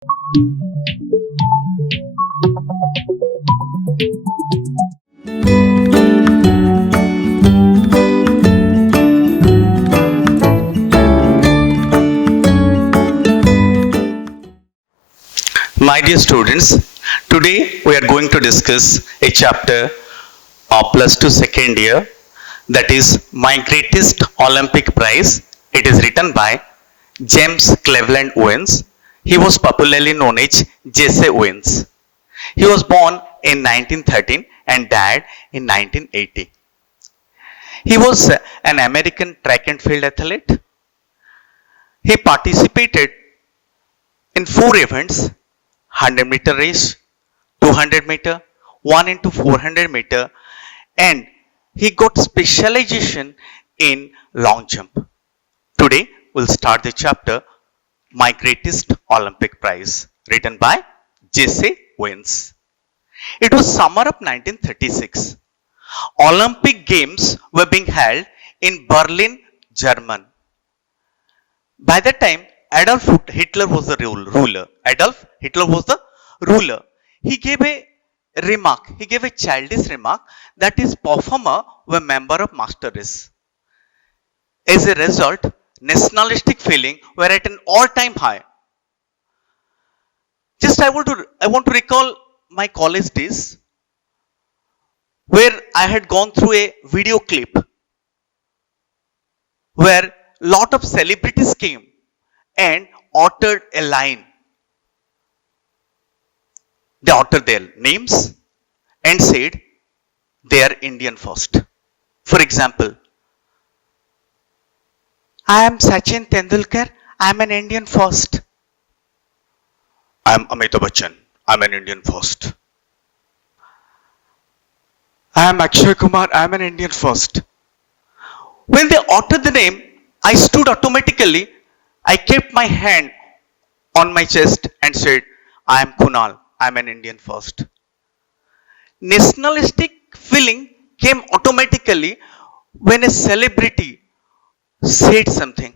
My dear students, today we are going to discuss a chapter of plus 2 second year, that is My Greatest Olympic Prize. It is written by James Cleveland Owens. He was popularly known as Jesse Owens. He was born in 1913 and died in 1980. He was an American track and field athlete. He participated in 4 events: 100-meter race, 200-meter, 1 into 400-meter, and he got specialization in long jump. Today we'll start the chapter My Greatest Olympic Prize, written by Jesse Owens. It was summer of 1936. Olympic Games were being held in Berlin, Germany. By that time, Adolf Hitler was the ruler. Adolf Hitler was the ruler. He gave a childish remark, that his performer were member of master race. As a result, nationalistic feeling were at an all-time high. Just I want to recall my college days, where I had gone through a video clip where lot of celebrities came and uttered a line. They uttered their names and said they are Indian first. For example, I am Sachin Tendulkar, I am an Indian first. I am Amitabh Bachchan, I am an Indian first. I am Akshay Kumar, I am an Indian first. When they uttered the name, I stood automatically. I kept my hand on my chest and said, I am Kunal, I am an Indian first. Nationalistic feeling came automatically when a celebrity said something.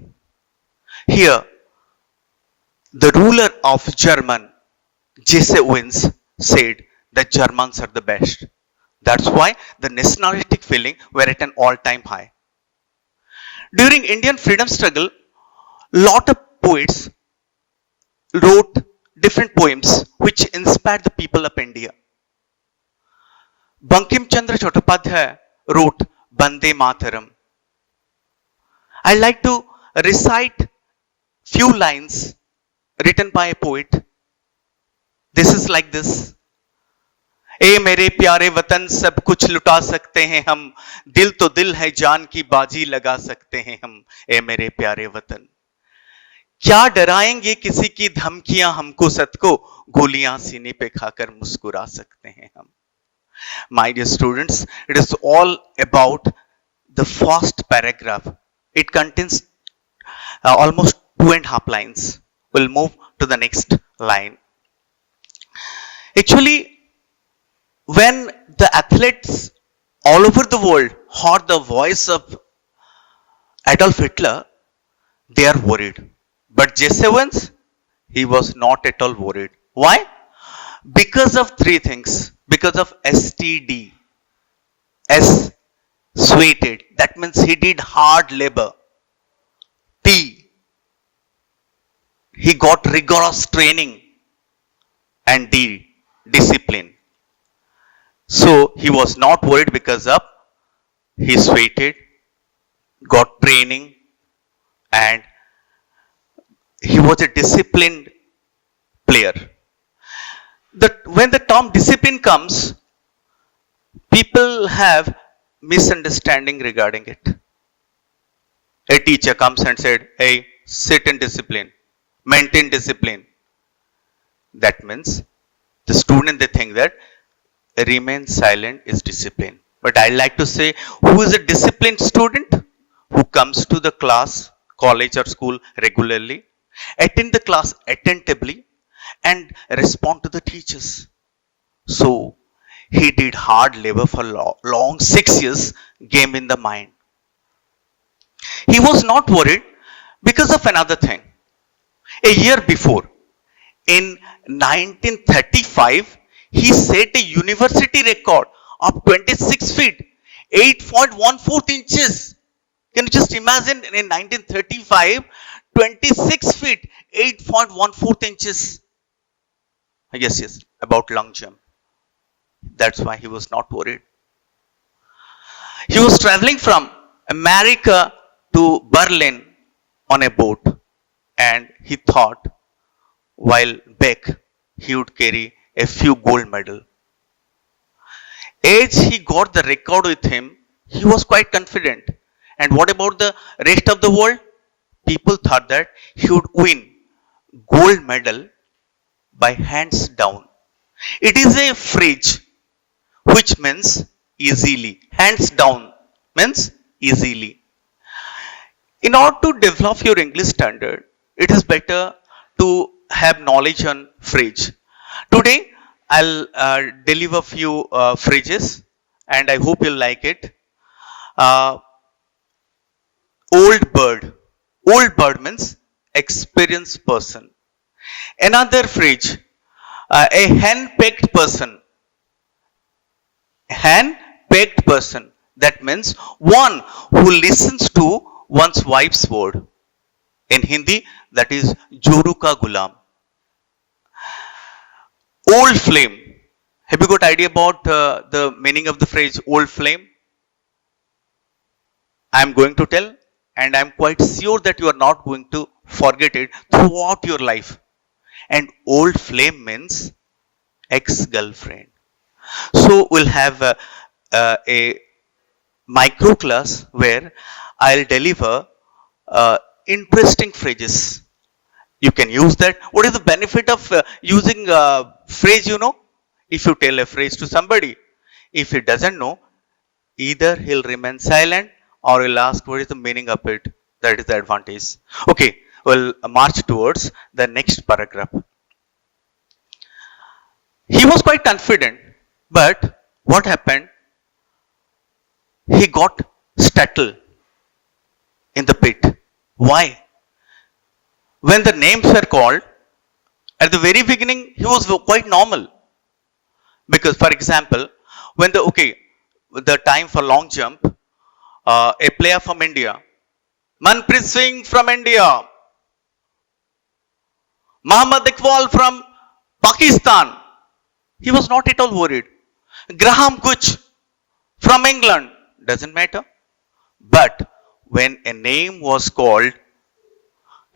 Here, the ruler of Germany, Jesse Owens, said that Germans are the best. That's why the nationalistic feeling were at an all-time high. During Indian freedom struggle, lot of poets wrote different poems which inspired the people of India. Bankim Chandra Chattopadhyay wrote Bande Mataram. I like to recite few lines written by a poet. This is like this. ए मेरे प्यारे वतन सब कुछ लुटा सकते हैं हम, दिल तो दिल है जान की बाजी लगा सकते हैं हम. ए मेरे प्यारे वतन, क्या डराएंगे किसी की धमकियां हमको, सबको गोलियां सीने पे खाकर मुस्कुरा सकते हैं हम. My dear students, it is all about the first paragraph. It contains almost 2.5 lines. We'll move to the next line. Actually, when the athletes all over the world heard the voice of Adolf Hitler, they are worried. But Jesse Owens, he was not at all worried. Why? Because of 3 things. Because of STD. S, sweated. That means he did hard labor. T, he got rigorous training. And D, discipline. So he was not worried because of he sweated, got training, and he was a disciplined player. When the term discipline comes, people have misunderstanding regarding it. A teacher comes and said, hey, sit in discipline, maintain discipline. That means the student, they think that remain silent is discipline. But I like to say, who is a disciplined student? Who comes to the class, college or school regularly, attend the class attentively, and respond to the teachers. So he did hard labor for long 6 years, game in the mind. He was not worried because of another thing. A year before, In 1935, he set a university record of 26 feet, 8.14 inches. Can you just imagine in 1935, 26 feet, 8.14 inches? Yes, about long jump. That's why he was not worried. He was traveling from America to Berlin on a boat, and he thought while back he would carry a few gold medals. As he got the record with him, he was quite confident. And what about the rest of the world? People thought that he would win gold medal by hands down. It is a phrase which means easily. Hands down means easily. In order to develop your English standard, it is better to have knowledge on phrase. Today, I'll deliver few phrases and I hope you'll like it. Uh, old bird. Old bird means experienced person. Another phrase, a hen-pecked person. Hen-pecked person. That means one who listens to one's wife's word. In Hindi, that is Joru ka gulam. Old flame. Have you got idea about the meaning of the phrase old flame? I am going to tell, and I am quite sure that you are not going to forget it throughout your life. And old flame means ex-girlfriend. So we'll have a micro class where I'll deliver interesting phrases. You can use that. What is the benefit of using a phrase, If you tell a phrase to somebody, if he doesn't know, either he'll remain silent or he'll ask what is the meaning of it. That is the advantage. Okay, we'll march towards the next paragraph. He was quite confident, but what happened? He got startled in the pit. Why? When the names were called, at the very beginning, he was quite normal. Because, for example, when the time for long jump, a player from India, Manpreet Singh from India, Mohammad Iqbal from Pakistan, he was not at all worried. Graham Gooch from England, doesn't matter. But when a name was called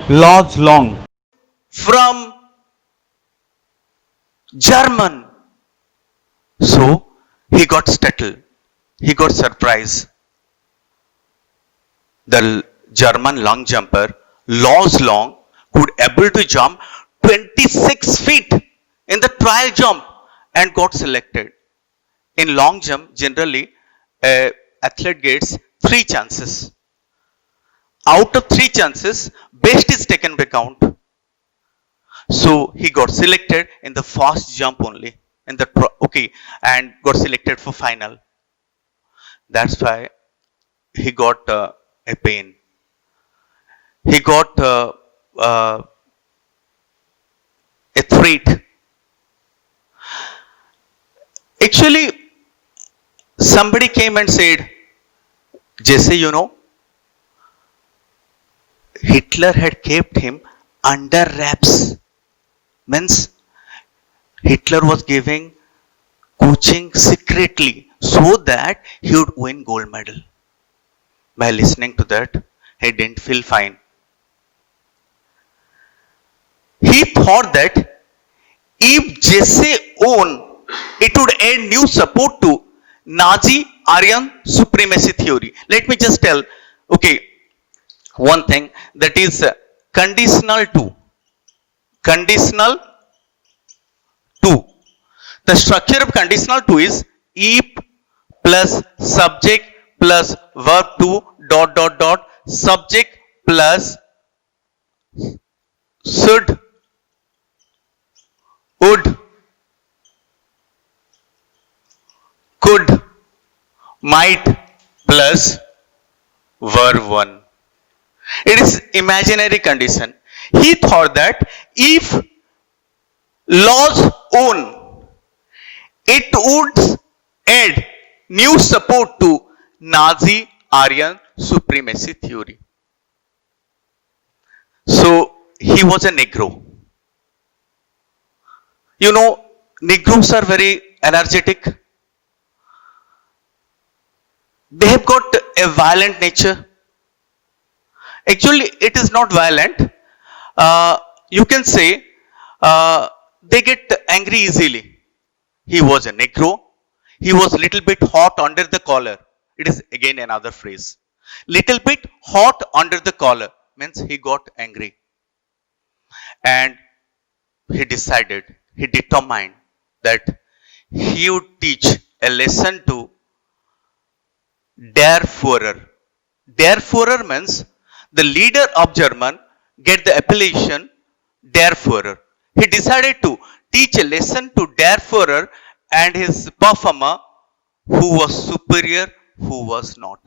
Lodge Long. from German, so he got startled. He got surprised. The German long jumper, Lodge Long, could able to jump 26 feet in the trial jump and got selected. In long jump, generally, a athlete gets 3 chances. Out of 3 chances, best is taken by count. So he got selected in the fast jump only, and got selected for final. That's why he got a pain. He got a threat. Actually, somebody came and said, Jesse, Hitler had kept him under wraps. Means Hitler was giving coaching secretly so that he would win gold medal. By listening to that, he didn't feel fine. He thought that if Jesse won, it would add new support to Nazi Aryan supremacy theory. Let me just tell, one thing, that is conditional to. Conditional to. The structure of conditional to is if plus subject plus verb to dot subject plus should, would, could, might plus verb 1. It is imaginary condition. He thought that if Law's own. It would add new support to Nazi Aryan supremacy theory. So he was a Negro. You know, Negroes are very energetic. They have got a violent nature. Actually, it is not violent. You can say they get angry easily. He was a Negro. He was little bit hot under the collar. It is again another phrase. Little bit hot under the collar means he got angry. And he decided, he determined that he would teach a lesson to Der Führer. Der Führer means the leader of German get the appellation Der Führer. He decided to teach a lesson to Der Führer and his performer who was superior, who was not.